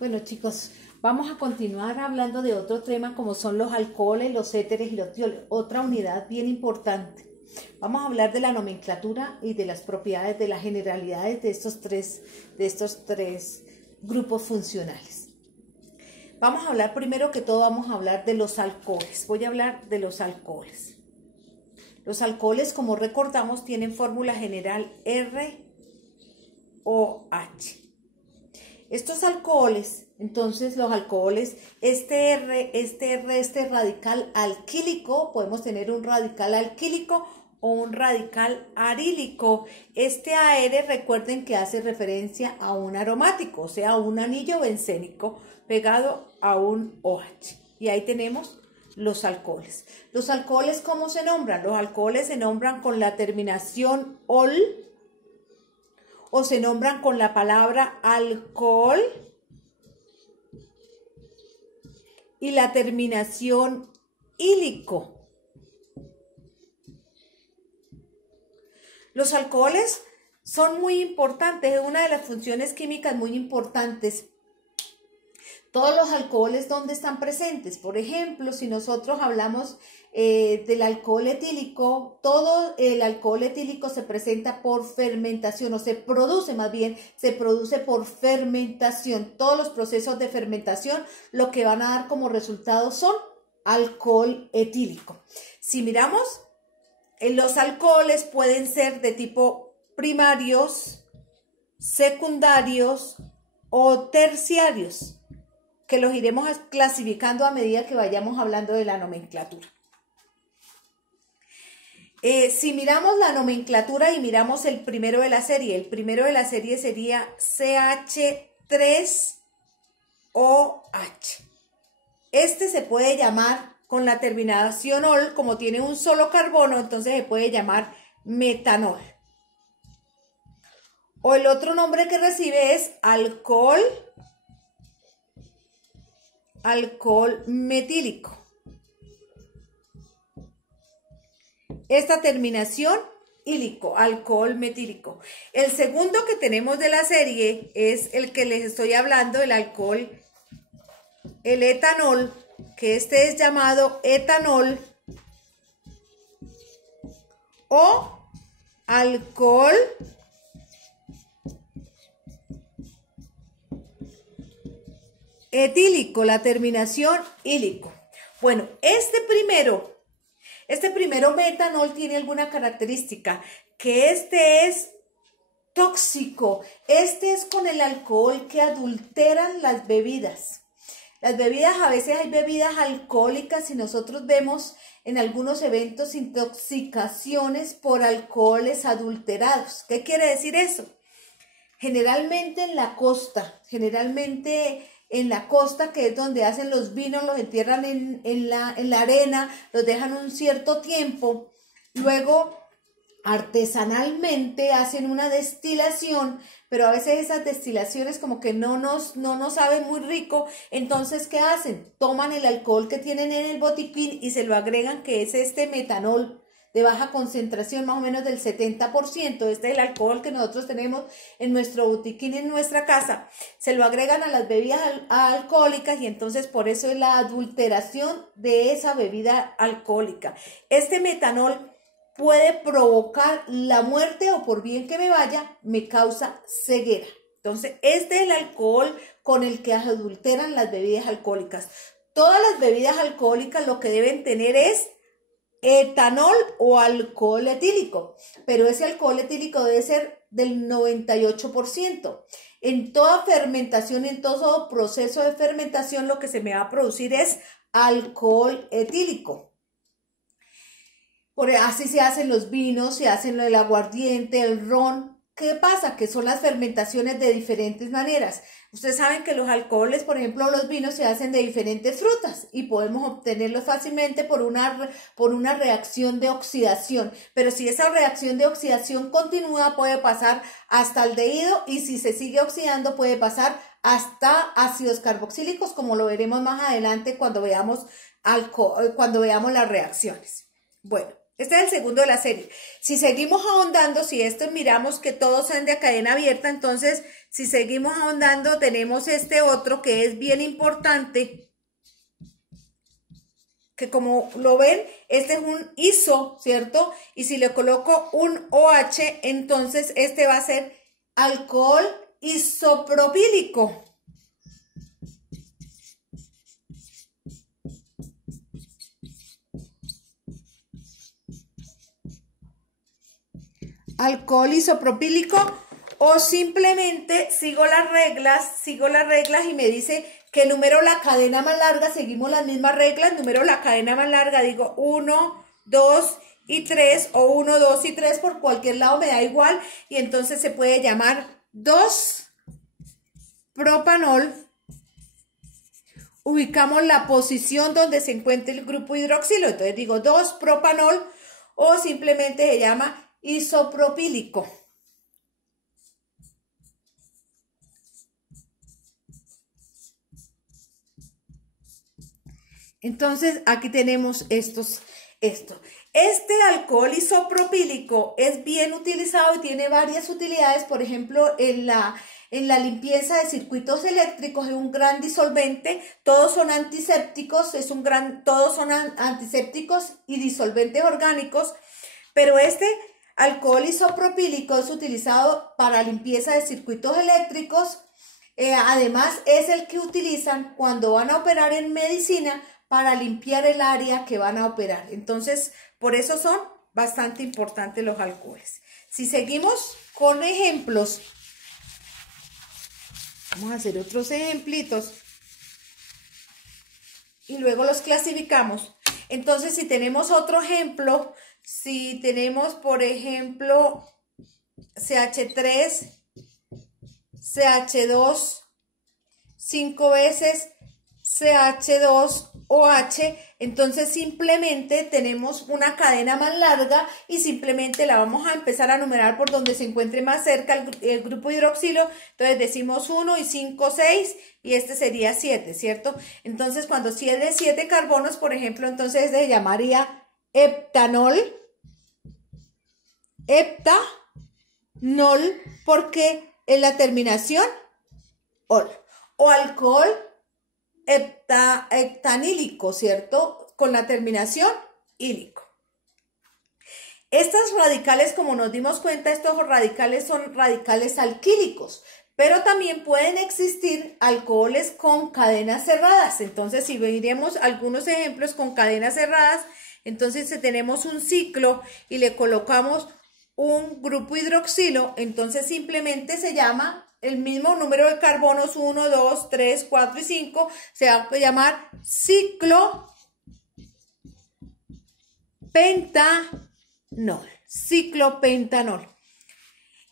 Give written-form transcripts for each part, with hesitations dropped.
Bueno, chicos, vamos a continuar hablando de otro tema como son los alcoholes, los éteres y los tioles. Otra unidad bien importante. Vamos a hablar de la nomenclatura y de las propiedades, de las generalidades de estos tres grupos funcionales. Vamos a hablar primero que todo, vamos a hablar de los alcoholes. Voy a hablar de los alcoholes. Los alcoholes, como recordamos, tienen fórmula general ROH. Estos alcoholes, entonces los alcoholes, este radical alquílico, podemos tener un radical alquílico o un radical arílico. Este AR, recuerden que hace referencia a un aromático, o sea, a un anillo bencénico pegado a un OH. Y ahí tenemos los alcoholes. Los alcoholes, ¿cómo se nombran? Los alcoholes se nombran con la terminación ol, o se nombran con la palabra alcohol y la terminación ílico. Los alcoholes son muy importantes, es una de las funciones químicas muy importantes. Todos los alcoholes, ¿dónde están presentes? Por ejemplo, si nosotros hablamos del alcohol etílico, todo el alcohol etílico se presenta por fermentación, o se produce más bien, se produce por fermentación. Todos los procesos de fermentación lo que van a dar como resultado son alcohol etílico. Si miramos, los alcoholes pueden ser de tipo primarios, secundarios o terciarios, que los iremos clasificando a medida que vayamos hablando de la nomenclatura. Si miramos la nomenclatura y miramos el primero de la serie, el primero de la serie sería CH3OH. Este se puede llamar con la terminación ol, como tiene un solo carbono, entonces se puede llamar metanol. O el otro nombre que recibe es alcohol metílico. Esta terminación ílico, alcohol metílico. El segundo que tenemos de la serie es el que les estoy hablando, el alcohol, el etanol, que este es llamado etanol o alcohol etílico, la terminación ílico. Bueno, este primero metanol tiene alguna característica, que este es tóxico. Este es con el alcohol que adulteran las bebidas. Las bebidas, a veces hay bebidas alcohólicas y nosotros vemos en algunos eventos intoxicaciones por alcoholes adulterados. ¿Qué quiere decir eso? Generalmente en la costa, que es donde hacen los vinos, los entierran en la arena, los dejan un cierto tiempo, luego artesanalmente hacen una destilación, pero a veces esas destilaciones como que no nos saben muy rico. Entonces, ¿qué hacen? Toman el alcohol que tienen en el botiquín y se lo agregan, que es este metanol de baja concentración, más o menos del 70%. Este es el alcohol que nosotros tenemos en nuestro botiquín, en nuestra casa. Se lo agregan a las bebidas alcohólicas y entonces por eso es la adulteración de esa bebida alcohólica. Este metanol puede provocar la muerte o, por bien que me vaya, me causa ceguera. Entonces, este es el alcohol con el que adulteran las bebidas alcohólicas. Todas las bebidas alcohólicas lo que deben tener es etanol o alcohol etílico, pero ese alcohol etílico debe ser del 98%. En toda fermentación, en todo proceso de fermentación, lo que se me va a producir es alcohol etílico. Así se hacen los vinos, se hacen el aguardiente, el ron. ¿Qué pasa? Que son las fermentaciones de diferentes maneras. Ustedes saben que los alcoholes, por ejemplo, los vinos se hacen de diferentes frutas y podemos obtenerlos fácilmente por una reacción de oxidación. Pero si esa reacción de oxidación continúa, puede pasar hasta aldehído, y si se sigue oxidando puede pasar hasta ácidos carboxílicos, como lo veremos más adelante cuando veamos las reacciones. Bueno, Este es el segundo de la serie. Si seguimos ahondando, si estos miramos que todos son de cadena abierta, entonces si seguimos ahondando tenemos este otro que es bien importante, que como lo ven, este es un iso, ¿cierto? Y si le coloco un OH, entonces este va a ser alcohol isopropílico. Alcohol isopropílico, o simplemente sigo las reglas y me dice que numero la cadena más larga, seguimos las mismas reglas, numero la cadena más larga, digo 1, 2 y 3, o 1, 2 y 3, por cualquier lado me da igual, y entonces se puede llamar 2-propanol. Ubicamos la posición donde se encuentra el grupo hidroxilo, entonces digo 2-propanol, o simplemente se llama isopropílico. Entonces aquí tenemos esto. Este alcohol isopropílico es bien utilizado y tiene varias utilidades. Por ejemplo, en la limpieza de circuitos eléctricos es un gran disolvente. Todos son antisépticos, todos son antisépticos y disolventes orgánicos. Pero este alcohol isopropílico es utilizado para limpieza de circuitos eléctricos. Además, es el que utilizan cuando van a operar en medicina para limpiar el área que van a operar. Entonces, por eso son bastante importantes los alcoholes. Si seguimos con ejemplos, vamos a hacer otros ejemplitos y luego los clasificamos. Entonces, si tenemos otro ejemplo, si tenemos, por ejemplo, CH3, CH2, 5 veces CH2OH, entonces simplemente tenemos una cadena más larga y simplemente la vamos a empezar a numerar por donde se encuentre más cerca el grupo hidroxilo. Entonces decimos 1 y 5, 6 y este sería 7, ¿cierto? Entonces cuando tiene 7 carbonos, por ejemplo, entonces se llamaría heptanol, porque en la terminación ol, o alcohol heptanílico, ¿cierto? Con la terminación ílico. Estas radicales, como nos dimos cuenta, estos radicales son radicales alquílicos, pero también pueden existir alcoholes con cadenas cerradas. Entonces, si veremos algunos ejemplos con cadenas cerradas, entonces si tenemos un ciclo y le colocamos un grupo hidroxilo, entonces simplemente se llama el mismo número de carbonos, 1, 2, 3, 4 y 5, se va a llamar ciclopentanol.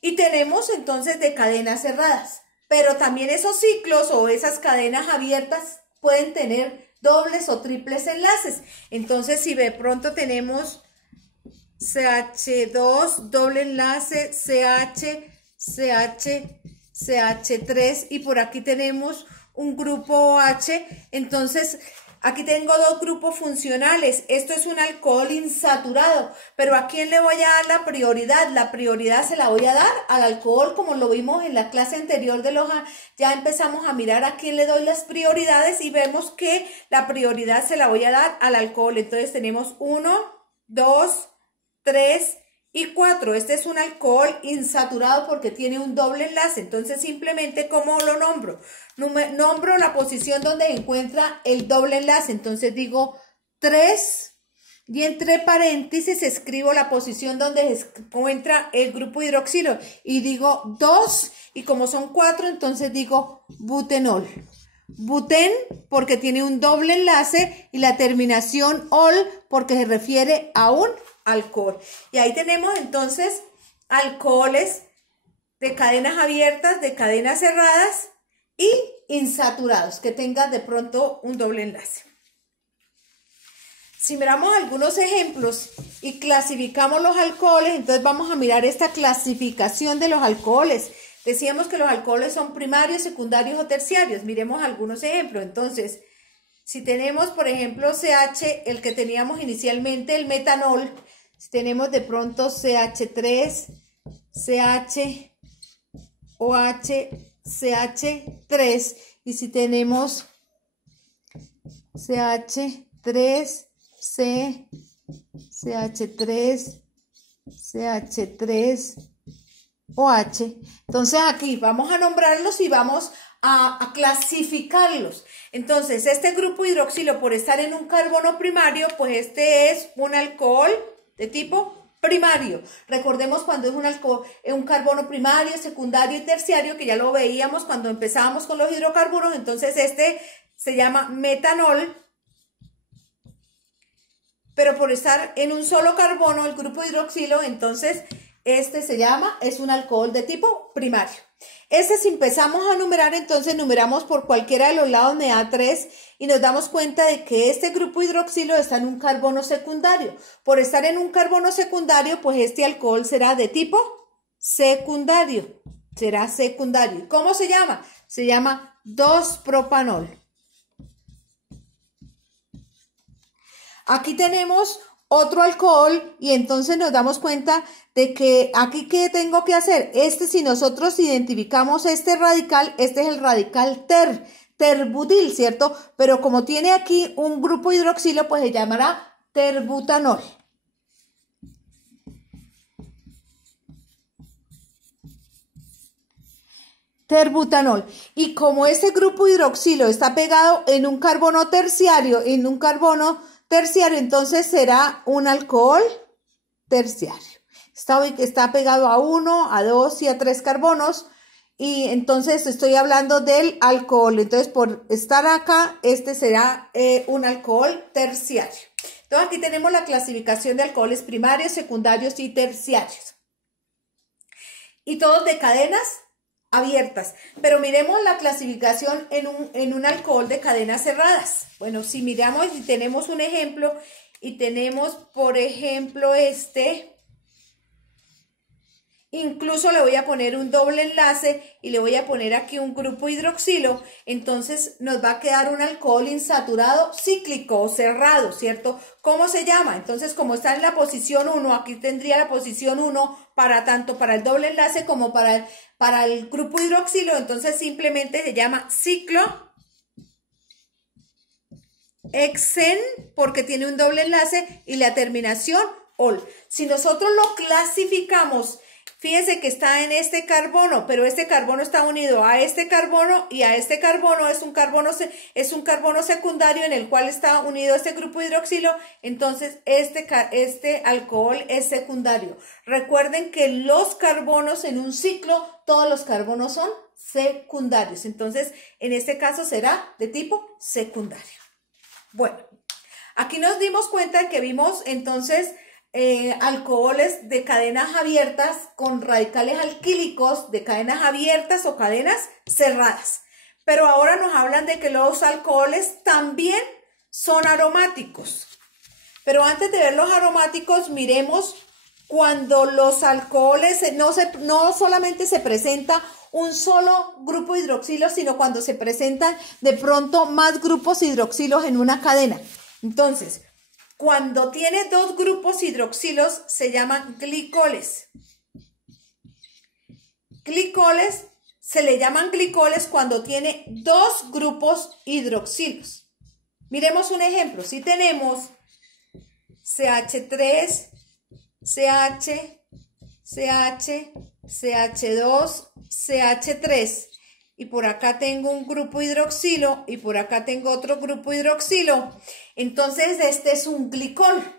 Y tenemos entonces de cadenas cerradas, pero también esos ciclos o esas cadenas abiertas pueden tener dobles o triples enlaces. Entonces, si de pronto tenemos CH2, doble enlace, CH3 y por aquí tenemos un grupo OH, entonces aquí tengo dos grupos funcionales. Esto es un alcohol insaturado, pero ¿a quién le voy a dar la prioridad? La prioridad se la voy a dar al alcohol, como lo vimos en la clase anterior de ya empezamos a mirar a quién le doy las prioridades y vemos que la prioridad se la voy a dar al alcohol. Entonces tenemos 1, 2, 3 y 4. Este es un alcohol insaturado porque tiene un doble enlace. Entonces simplemente, ¿cómo lo nombro? Nombro la posición donde se encuentra el doble enlace. Entonces digo 3 y entre paréntesis escribo la posición donde se encuentra el grupo hidroxilo y digo 2 y como son 4 entonces digo butenol. Buten porque tiene un doble enlace y la terminación ol porque se refiere a un alcohol. Y ahí tenemos entonces alcoholes de cadenas abiertas, de cadenas cerradas y insaturados, que tengan de pronto un doble enlace. Si miramos algunos ejemplos y clasificamos los alcoholes, entonces vamos a mirar esta clasificación de los alcoholes. Decíamos que los alcoholes son primarios, secundarios o terciarios. Miremos algunos ejemplos. Entonces, si tenemos, por ejemplo, CH, el que teníamos inicialmente, el metanol, Si tenemos de pronto CH3, CH, OH, CH3, y si tenemos CH3, C, CH3, CH3, OH. Entonces aquí vamos a nombrarlos y vamos a clasificarlos. Entonces este grupo hidroxilo, por estar en un carbono primario, pues este es un alcohol de tipo primario. Recordemos cuando es un carbono primario, secundario y terciario, que ya lo veíamos cuando empezábamos con los hidrocarburos. Entonces este se llama metanol, pero por estar en un solo carbono, el grupo hidroxilo, entonces este es un alcohol de tipo primario. Si empezamos a numerar, entonces numeramos por cualquiera de los lados, me da 3, y nos damos cuenta de que este grupo hidroxilo está en un carbono secundario. Por estar en un carbono secundario, pues este alcohol será de tipo secundario. Será secundario. ¿Cómo se llama? Se llama 2-propanol. Aquí tenemos otro alcohol y entonces nos damos cuenta de que aquí, ¿qué tengo que hacer? Si nosotros identificamos este radical, este es el radical terbudil, ¿cierto? Pero como tiene aquí un grupo hidroxilo, pues se llamará terbutanol. Terbutanol. Y como este grupo hidroxilo está pegado en un carbono terciario, entonces será un alcohol terciario. Está pegado a 1, a 2 y a 3 carbonos, y entonces estoy hablando del alcohol. Entonces, por estar acá, este será un alcohol terciario. Entonces, aquí tenemos la clasificación de alcoholes primarios, secundarios y terciarios. Y todos de cadenas abiertas. Pero miremos la clasificación en un alcohol de cadenas cerradas. Bueno, si miramos y tenemos un ejemplo, y tenemos, por ejemplo, incluso le voy a poner un doble enlace y le voy a poner aquí un grupo hidroxilo, entonces nos va a quedar un alcohol insaturado cíclico o cerrado, ¿cierto? ¿Cómo se llama? Entonces, como está en la posición 1, aquí tendría la posición 1 tanto para el doble enlace como para el grupo hidroxilo, entonces simplemente se llama ciclo hexen porque tiene un doble enlace y la terminación ol. Si nosotros lo clasificamos, fíjense que está en este carbono, pero este carbono está unido a este carbono y a este carbono es un carbono secundario en el cual está unido este grupo hidroxilo, entonces este alcohol es secundario. Recuerden que los carbonos en un ciclo, todos los carbonos son secundarios, entonces en este caso será de tipo secundario. Bueno, aquí nos dimos cuenta de que vimos entonces alcoholes de cadenas abiertas con radicales alquílicos de cadenas abiertas o cadenas cerradas. Pero ahora nos hablan de que los alcoholes también son aromáticos. Pero antes de ver los aromáticos, miremos cuando los alcoholes no solamente se presenta un solo grupo hidroxilo, sino cuando se presentan de pronto más grupos hidroxilos en una cadena. Entonces, cuando tiene dos grupos hidroxilos se llaman glicoles. Se le llaman glicoles cuando tiene dos grupos hidroxilos. Miremos un ejemplo. Si tenemos CH3, CH, CH, CH2, CH3 y por acá tengo un grupo hidroxilo y por acá tengo otro grupo hidroxilo, entonces este es un glicol.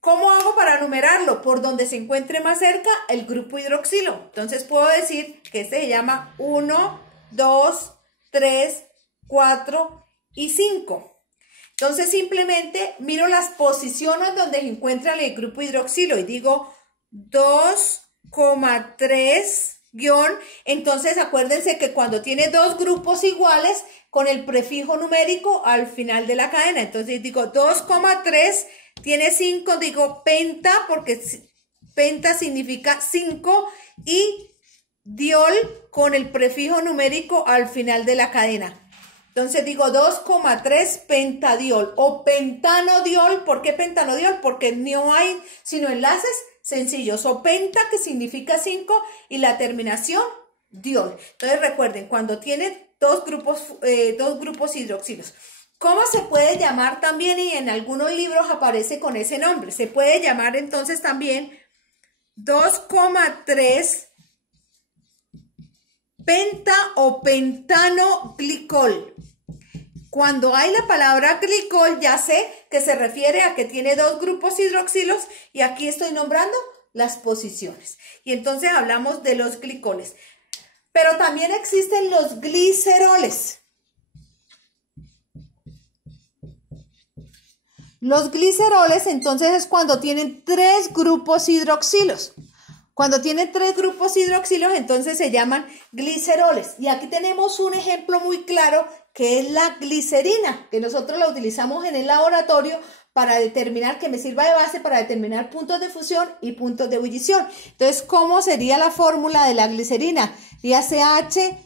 ¿Cómo hago para numerarlo? Por donde se encuentre más cerca el grupo hidroxilo. Entonces puedo decir que este se llama 1, 2, 3, 4 y 5. Entonces simplemente miro las posiciones donde se encuentra el grupo hidroxilo y digo 2,3 guión. Entonces acuérdense que cuando tiene dos grupos iguales con el prefijo numérico al final de la cadena, entonces digo 2,3 tiene 5, digo penta porque penta significa 5 y diol con el prefijo numérico al final de la cadena. Entonces digo 2,3 pentadiol o pentanodiol. ¿Por qué pentanodiol? Porque no hay sino enlaces sencillos. O penta, que significa 5, y la terminación diol. Entonces recuerden, cuando tiene dos grupos hidroxilos. ¿Cómo se puede llamar también? Y en algunos libros aparece con ese nombre. Se puede llamar entonces también 2,3 penta o pentanoglicol. Cuando hay la palabra glicol, ya sé que se refiere a que tiene dos grupos hidroxilos, y aquí estoy nombrando las posiciones. Y entonces hablamos de los glicoles. Pero también existen los gliceroles. Los gliceroles entonces es cuando tienen 3 grupos hidroxilos. Cuando tienen 3 grupos hidroxilos, entonces se llaman gliceroles. Y aquí tenemos un ejemplo muy claro, que es la glicerina, que nosotros la utilizamos en el laboratorio para determinar, que me sirva de base para determinar puntos de fusión y puntos de ebullición. Entonces, ¿cómo sería la fórmula de la glicerina? Sería CH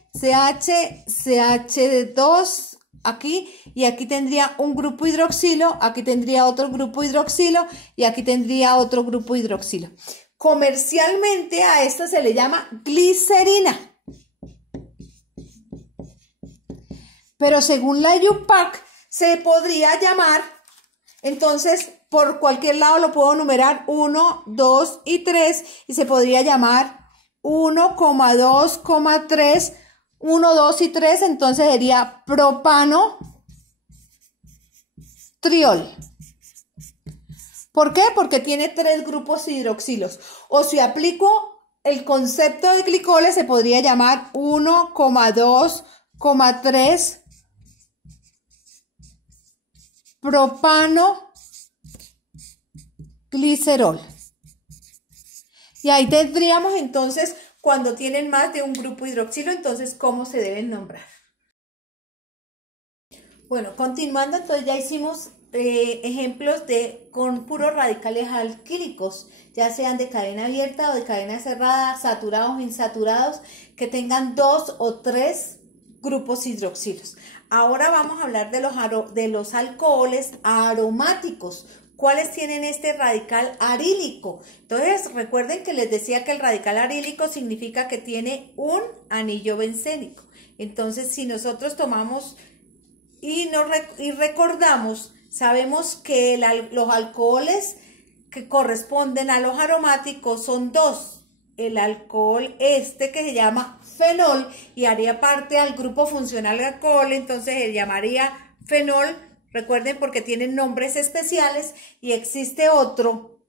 de 2 aquí, y aquí tendría un grupo hidroxilo, aquí tendría otro grupo hidroxilo, y aquí tendría otro grupo hidroxilo. Comercialmente a esto se le llama glicerina. Pero según la IUPAC se podría llamar, entonces por cualquier lado lo puedo numerar 1, 2 y 3, y se podría llamar 1,2,3, 1, 2 y 3, entonces sería propano triol. ¿Por qué? Porque tiene 3 grupos hidroxilos. O si aplico el concepto de glicoles, se podría llamar 1,2,3 propano glicerol. Y ahí tendríamos entonces, cuando tienen más de un grupo hidroxilo, entonces cómo se deben nombrar. Bueno, continuando, entonces ya hicimos ejemplos con puros radicales alquílicos, ya sean de cadena abierta o de cadena cerrada, saturados o insaturados, que tengan 2 o 3 grupos hidroxilos. Ahora vamos a hablar de los alcoholes aromáticos. ¿Cuáles tienen este radical arílico? Entonces, recuerden que les decía que el radical arílico significa que tiene un anillo bencénico. Entonces, si nosotros tomamos y recordamos, sabemos que los alcoholes que corresponden a los aromáticos son 2. El alcohol que se llama fenol y haría parte al grupo funcional de alcohol, entonces se llamaría fenol. Recuerden, porque tienen nombres especiales. Y existe otro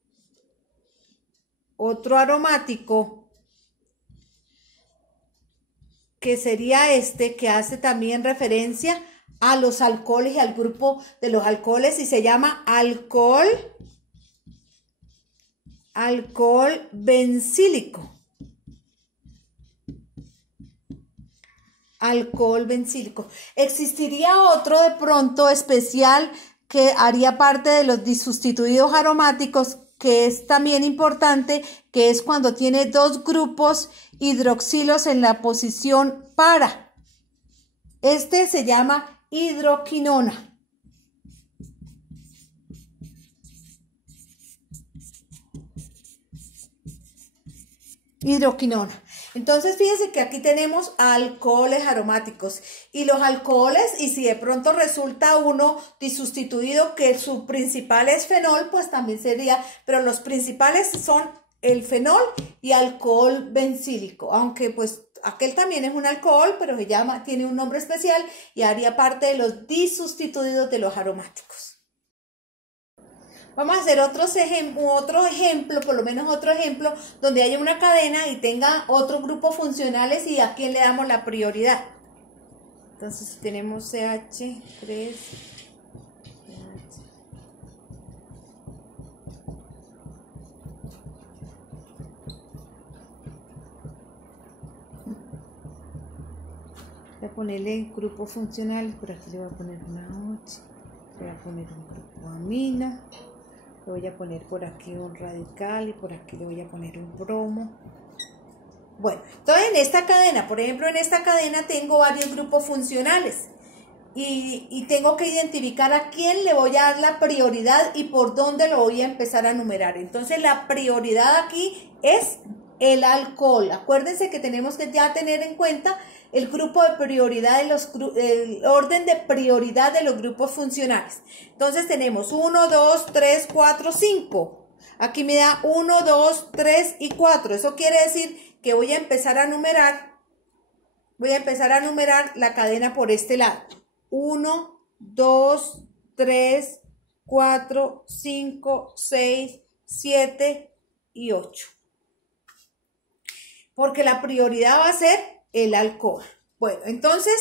aromático que sería que hace también referencia a los alcoholes y al grupo de los alcoholes, y se llama alcohol bencílico. Alcohol bencílico. Existiría otro de pronto especial que haría parte de los disustituidos aromáticos, que es también importante, que es cuando tiene 2 grupos hidroxilos en la posición para. Se llama hidroquinona. Hidroquinona. Entonces, fíjense que aquí tenemos alcoholes aromáticos y los alcoholes, y si de pronto resulta uno disustituido que su principal es fenol, pues también sería, pero los principales son el fenol y alcohol bencílico, aunque pues aquel también es un alcohol, pero tiene un nombre especial y haría parte de los disustituidos de los aromáticos. Vamos a hacer otro ejemplo, por lo menos otro ejemplo, donde haya una cadena y tenga otros grupos funcionales y a quién le damos la prioridad. Entonces tenemos CH3. Voy a ponerle grupos funcionales, por aquí le voy a poner una OH, le voy a poner un grupo amina. Le voy a poner por aquí un radical y por aquí le voy a poner un bromo. Bueno, entonces en esta cadena, por ejemplo, en esta cadena tengo varios grupos funcionales. y tengo que identificar a quién le voy a dar la prioridad y por dónde lo voy a empezar a numerar. Entonces la prioridad aquí es el alcohol. Acuérdense que tenemos que ya tener en cuenta el grupo de prioridad, el orden de prioridad de los grupos funcionales. Entonces tenemos 1, 2, 3, 4, 5. Aquí me da 1, 2, 3 y 4. Eso quiere decir que voy a empezar a numerar la cadena por este lado. 1, 2, 3, 4, 5, 6, 7 y 8. Porque la prioridad va a ser el alcohol. Bueno, entonces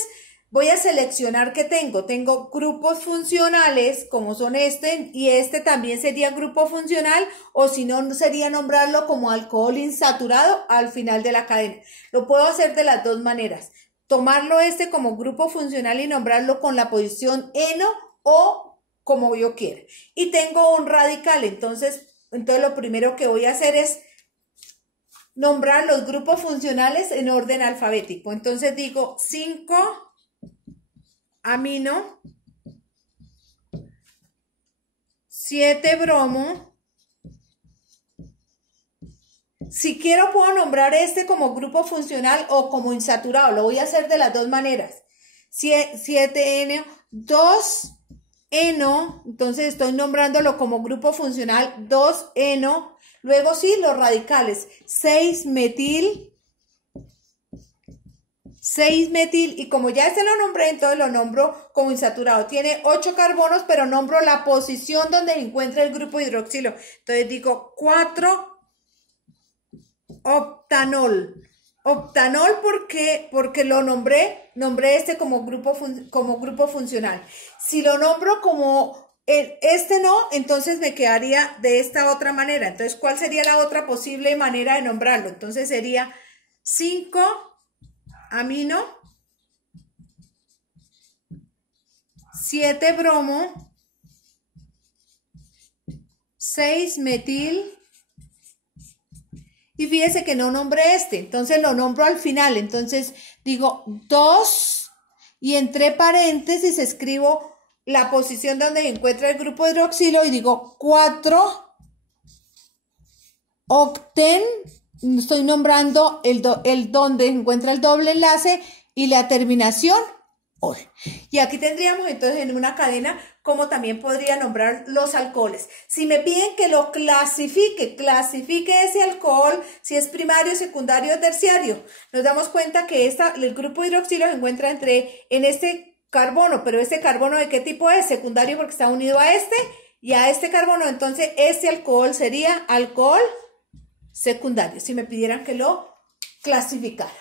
voy a seleccionar qué tengo. Tengo grupos funcionales, como son este, y este también sería grupo funcional, o si no, sería nombrarlo como alcohol insaturado al final de la cadena. Lo puedo hacer de las dos maneras. Tomarlo este como grupo funcional y nombrarlo con la posición eno o como yo quiera. Y tengo un radical, entonces lo primero que voy a hacer es nombrar los grupos funcionales en orden alfabético. Entonces digo 5 amino, 7 bromo. Si quiero puedo nombrar este como grupo funcional o como insaturado. Lo voy a hacer de las dos maneras. 7N, 2Eno. Entonces estoy nombrándolo como grupo funcional 2Eno. Luego sí, los radicales. 6-metil. 6-metil. Y como ya este lo nombré, entonces lo nombro como insaturado. Tiene 8 carbonos, pero nombro la posición donde se encuentra el grupo hidroxilo. Entonces digo 4 octanol. Octanol porque lo nombré este como grupo funcional. Si lo nombro como este no, entonces me quedaría de esta otra manera. Entonces, ¿cuál sería la otra posible manera de nombrarlo? Entonces sería 5 amino, 7 bromo, 6 metil. Y fíjese que no nombré este, entonces lo nombro al final. Entonces digo 2 y entre paréntesis escribo la posición donde se encuentra el grupo hidroxilo y digo 4 octen. Estoy nombrando el donde se encuentra el doble enlace y la terminación ol. Y aquí tendríamos entonces en una cadena como también podría nombrar los alcoholes. Si me piden que lo clasifique ese alcohol, si es primario, secundario o terciario. Nos damos cuenta que el grupo hidroxilo se encuentra en este carbono, pero este carbono ¿de qué tipo es? Secundario porque está unido a este y a este carbono. Entonces este alcohol sería alcohol secundario, si me pidieran que lo clasificara.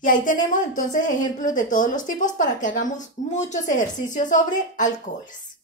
Y ahí tenemos entonces ejemplos de todos los tipos para que hagamos muchos ejercicios sobre alcoholes.